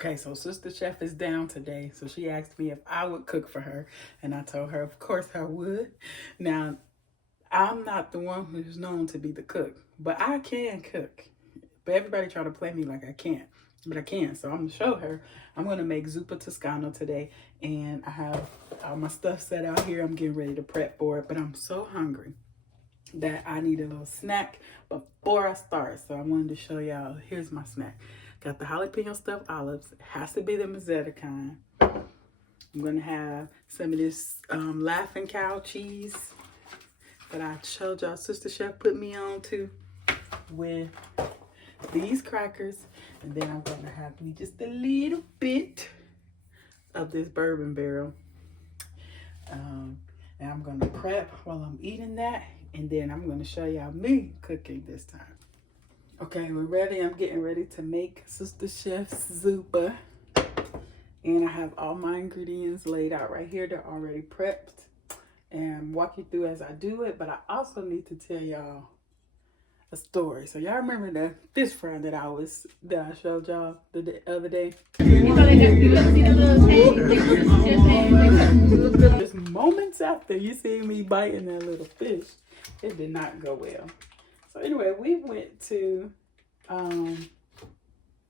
Okay, so Sister Chef is down today, so she asked me if I would cook for her, and I told her, of course I would. Now, I'm not the one who's known to be the cook, but I can cook. But everybody try to play me like I can't, but I can. So I'm gonna show her. I'm gonna make Zuppa Toscano today, and I have all my stuff set out here. I'm getting ready to prep for it, but I'm so hungry that I need a little snack before I start. So I wanted to show y'all, here's my snack. Got the jalapeno stuffed olives. It has to be the Mazzetta kind. I'm gonna have some of this Laughing Cow cheese that I showed y'all Sister Chef put me on to, with these crackers. And then I'm gonna have me just a little bit of this bourbon barrel. And I'm gonna prep while I'm eating that. And then I'm gonna show y'all me cooking this time. Okay, we're ready. I'm getting ready to make Sister Chef's Zuppa. And I have all my ingredients laid out right here. They're already prepped. And walk you through as I do it. But I also need to tell y'all a story. So y'all remember the fish fry that I showed y'all the other day? Just moments after you see me biting that little fish, it did not go well. So anyway, we went to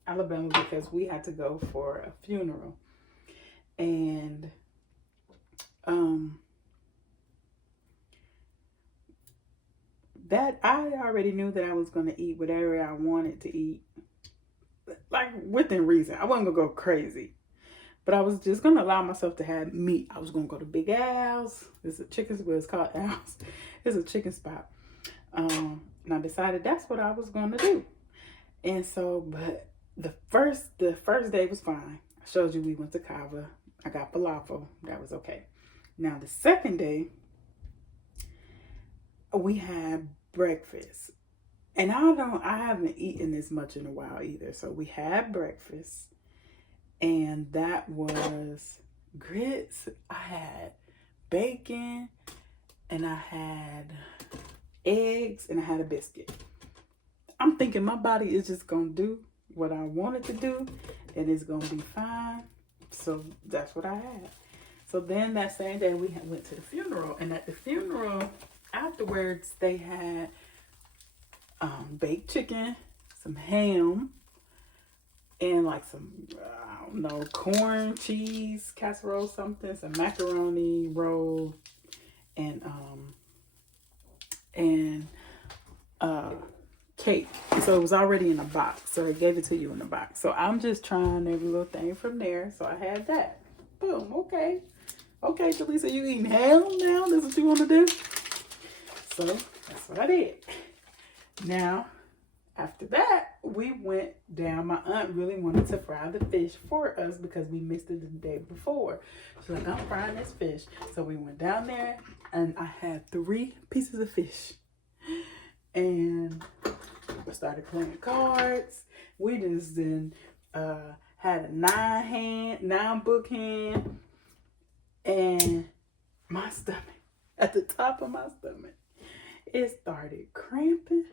Alabama because we had to go for a funeral. And that I already knew that I was going to eat whatever I wanted to eat, like within reason. I wasn't going to go crazy, but I was just going to allow myself to have meat. I was going to go to Big Al's. It's a chicken, well, it's called Al's. It's a chicken spot. And I decided that's what I was going to do. And so, but the first day was fine. I showed you we went to Kava. I got falafel. That was okay. Now the second day, we had breakfast. And I haven't eaten this much in a while either. So we had breakfast. And that was grits. I had bacon. And I had eggs. And I had a biscuit. I'm thinking my body is just going to do what I want it to do. And it's going to be fine. So that's what I had. So then that same day we went to the funeral. And at the funeral, afterwards, they had baked chicken, some ham, and like some, I don't know, corn, cheese, casserole, something, some macaroni roll, and cake. So it was already in a box. So they gave it to you in a box. So I'm just trying every little thing from there. So I had that. Boom. Okay. Okay, Jaleesa, you eating ham now? That's what you want to do? So that's what I did. Now, after that, we went down. My aunt really wanted to fry the fish for us because we missed it the day before. She's like, I'm frying this fish. So we went down there and I had 3 pieces of fish. And I started playing cards. We just then had a 9-book hand. And my stomach, at the top of my stomach, it started cramping.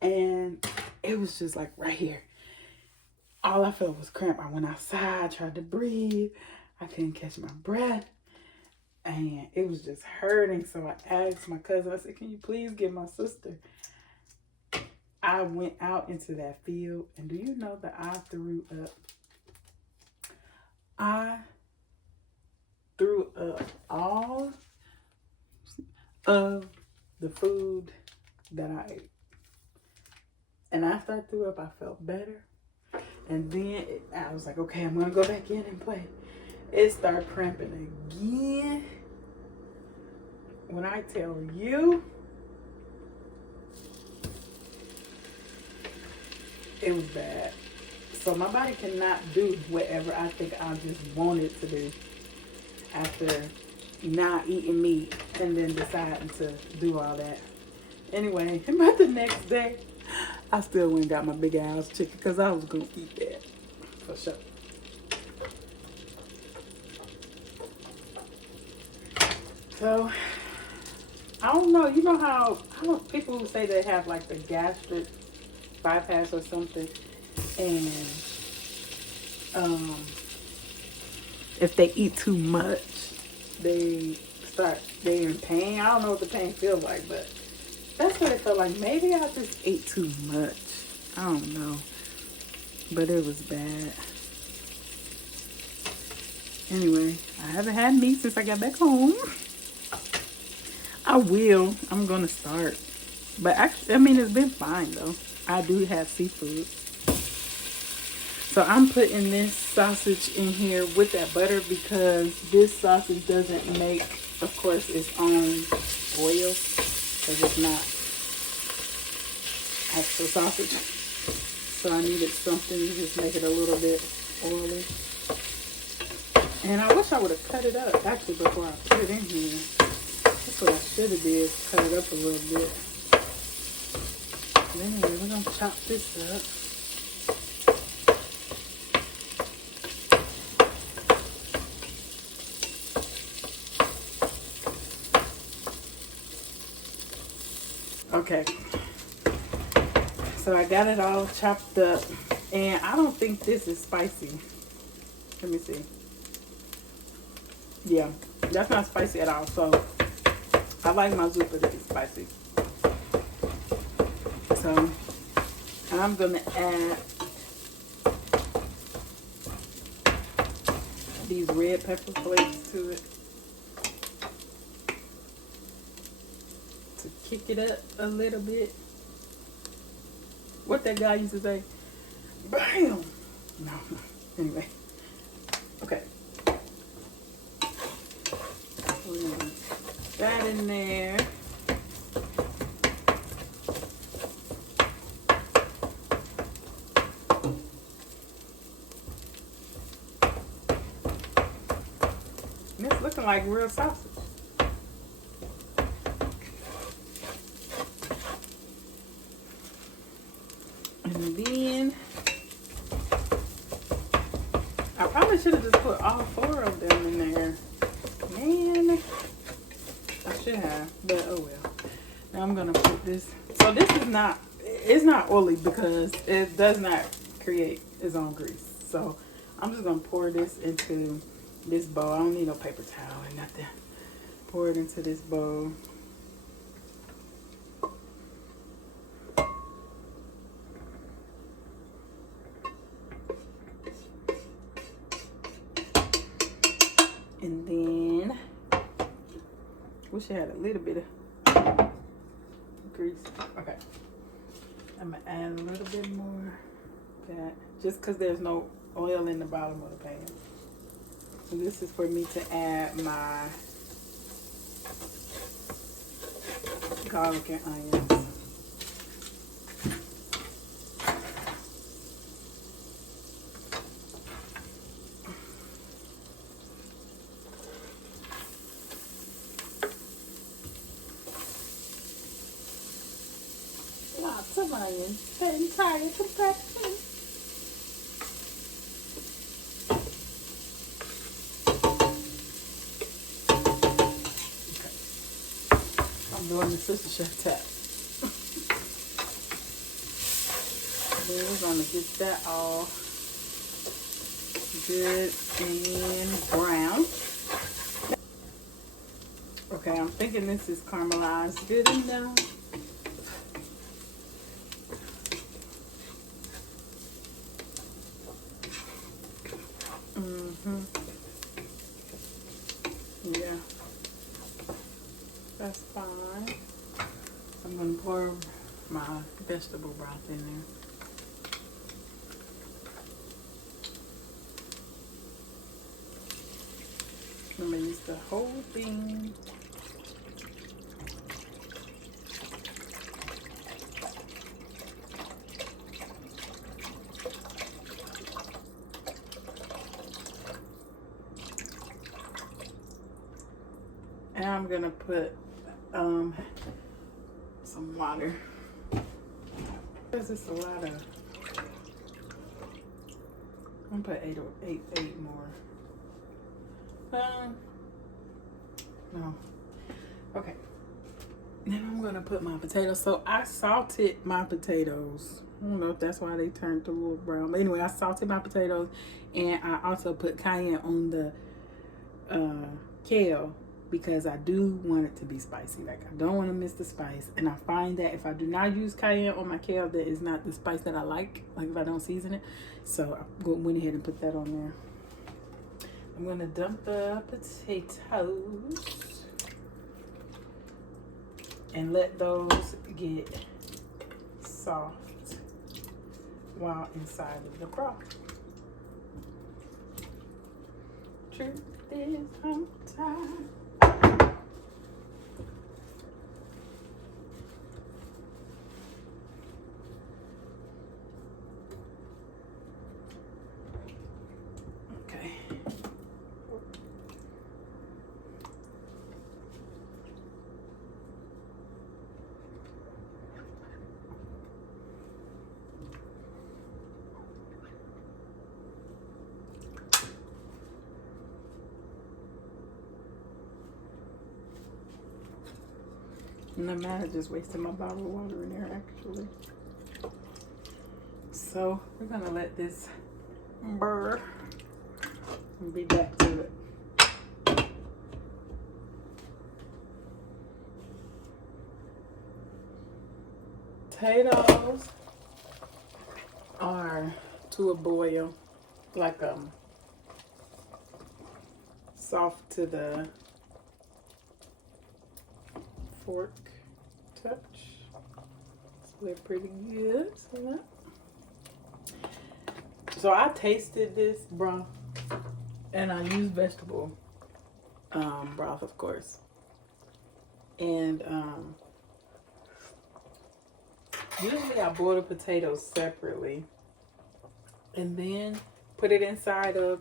And it was just like right here. All I felt was cramp. I went outside, tried to breathe. I couldn't catch my breath. And it was just hurting. So I asked my cousin, I said, can you please get my sister? I went out into that field. And do you know that I threw up? I threw up all of the food that I ate. And after I threw up, I felt better. And then I was like, okay, I'm going to go back in and play. It started cramping again. When I tell you, it was bad. So my body cannot do whatever I think I just wanted to do after not eating meat and then deciding to do all that. Anyway, but the next day, I still went and got my Big Al's chicken because I was going to eat that for sure. So, I don't know. You know how people who say they have like the gastric bypass or something, and if they eat too much, they're in pain. I don't know what the pain feels like, but that's what it felt like. Maybe I just ate too much. I don't know. But it was bad. Anyway, I haven't had meat since I got back home. I will. I'm going to start. But actually, I mean, it's been fine, though. I do have seafood. So I'm putting this sausage in here with that butter because this sausage doesn't make, of course, its own oil. Because it's not actual sausage. So I needed something to just make it a little bit oily. And I wish I would have cut it up, actually, before I put it in here. That's what I should have did, cut it up a little bit. But anyway, we're going to chop this up. Okay, so I got it all chopped up, and I don't think this is spicy. Let me see. Yeah, that's not spicy at all, so I like my Zuppa to be spicy. So I'm gonna add these red pepper flakes to it to kick it up a little bit. What that guy used to say, bam! No, anyway. Okay. We're gonna put that in there. And it's looking like real sausage. And then I probably should have just put all 4 of them in there. Man, I should have, but oh well. Now I'm gonna put this. So this is not, it's not oily because it does not create its own grease. So I'm just gonna pour this into this bowl. I don't need no paper towel or nothing. Pour it into this bowl. And then, wish I had a little bit of grease. Okay. I'm gonna add a little bit more of that. Just because there's no oil in the bottom of the pan. So this is for me to add my garlic and onions. Lots of onions, the entire complexion. I'm doing the Sister Chef tap. Then we're gonna get that all good and brown. Okay, I'm thinking this is caramelized good enough. Yeah, that's fine. I'm gonna pour my vegetable broth in there. I'm gonna use the whole thing. And I'm gonna put some water. This is a lot of. I'm gonna put eight more. No. Okay. Then I'm gonna put my potatoes. So I salted my potatoes I don't know if that's why they turned a little brown. But anyway, I salted my potatoes, and I also put cayenne on the kale because I do want it to be spicy. Like, I don't want to miss the spice. And I find that if I do not use cayenne on my kale, that is not the spice that I like if I don't season it. So I went ahead and put that on there. I'm going to dump the potatoes and let those get soft while inside of the broth. Truth is home time. Okay. And I'm mad at just wasting my bottle of water in there, actually. So we're gonna let this burr and be back to it. Potatoes are to a boil, like soft to the fork touch. So they're pretty good. So I tasted this broth, and I used vegetable broth, of course. And usually I boil the potatoes separately and then put it inside of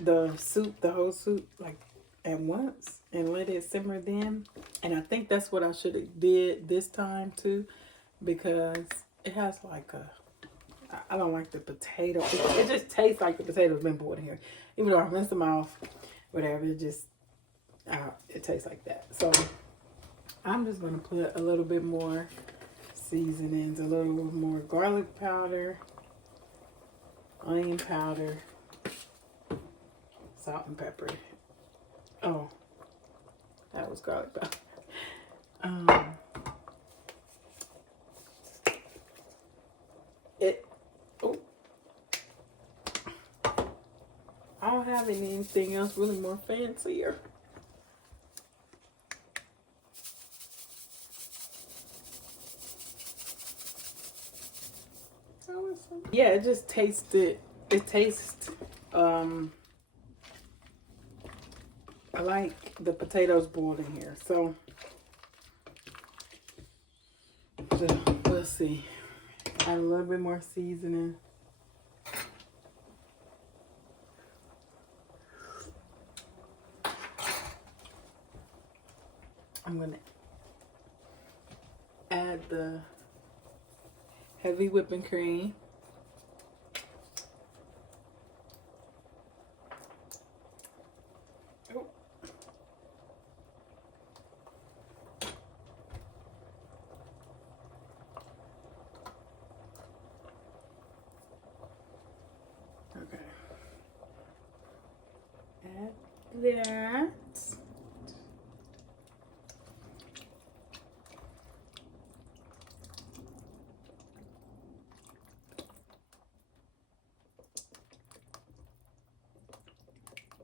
the soup, the whole soup, like at once, and let it simmer then. And I think that's what I should have did this time too, because it has like I don't like the potato. It just tastes like the potato's been boiled in here. Even though I rinsed them off, whatever, it just, it tastes like that. So I'm just going to put a little bit more seasonings, a little more garlic powder, onion powder, salt and pepper. Oh, that was garlic powder. I don't have anything else really more fancier. Yeah, it just tasted, it tastes, I like the potatoes boiled in here. So we'll see. Add a little bit more seasoning. I'm going to add the heavy whipping cream. Oh. Okay. Add that.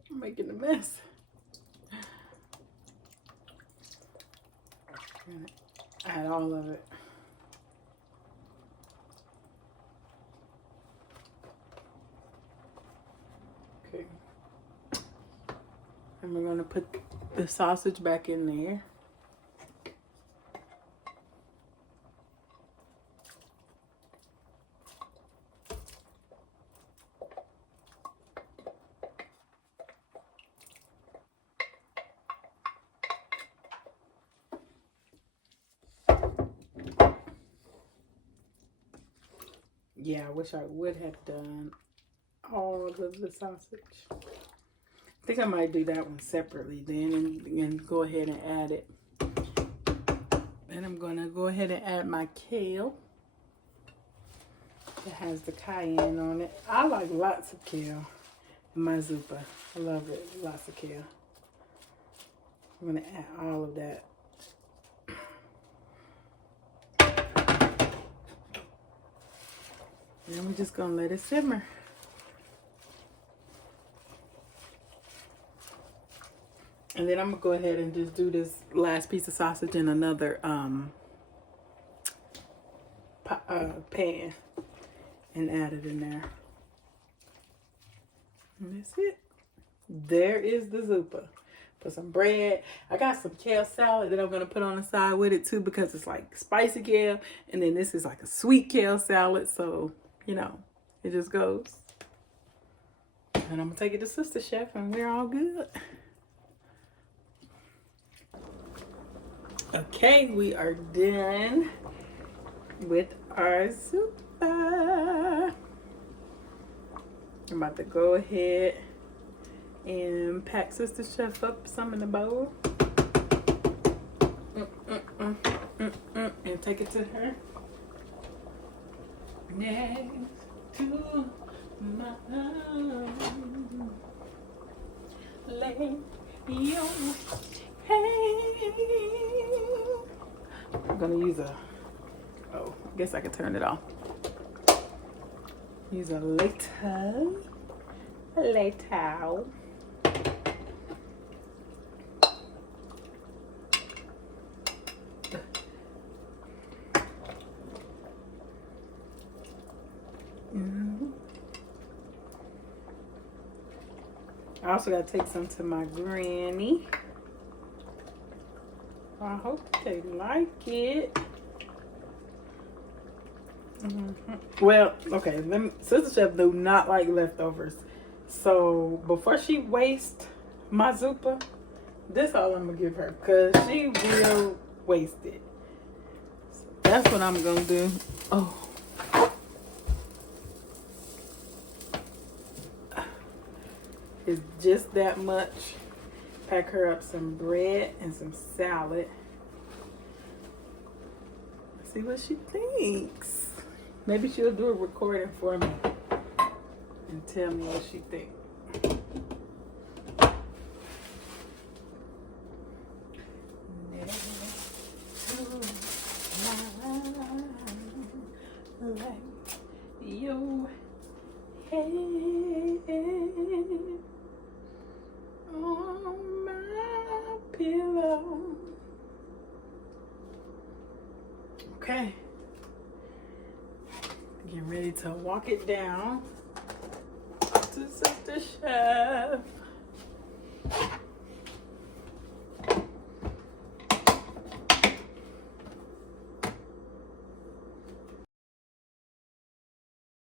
I'm making a mess. Add all of it. Okay. And we're going to put the sausage back in there. Yeah, I wish I would have done all of the sausage. I think I might do that one separately then and go ahead and add it. And I'm going to go ahead and add my kale. It has the cayenne on it. I like lots of kale in my zuppa. I love it. Lots of kale. I'm going to add all of that. And we're just going to let it simmer. And then I'm going to go ahead and just do this last piece of sausage in another pan and add it in there. And that's it. There is the zuppa. Put some bread. I got some kale salad that I'm going to put on the side with it too, because it's like spicy kale. And then this is like a sweet kale salad. So, you know, it just goes. And I'm going to take it to Sister Chef and we're all good. Okay, we are done with our zuppa. I'm about to go ahead and pack Sister Chef up some in the bowl. And take it to her. Next to my home. Lay your hand. I'm gonna use I guess I can turn it off. Use a lay towel. I also gotta take some to my granny. I hope they like it. Well, okay, Sister Chef do not like leftovers. So before she wastes my zuppa, this all I'm gonna give her, because she will waste it. So that's what I'm gonna do. Oh. It's just that much. Pack her up some bread and some salad. Let's see what she thinks. Maybe she'll do a recording for me and tell me what she thinks. Your head on my pillow. Okay. Getting ready to walk it down to Sister Chef.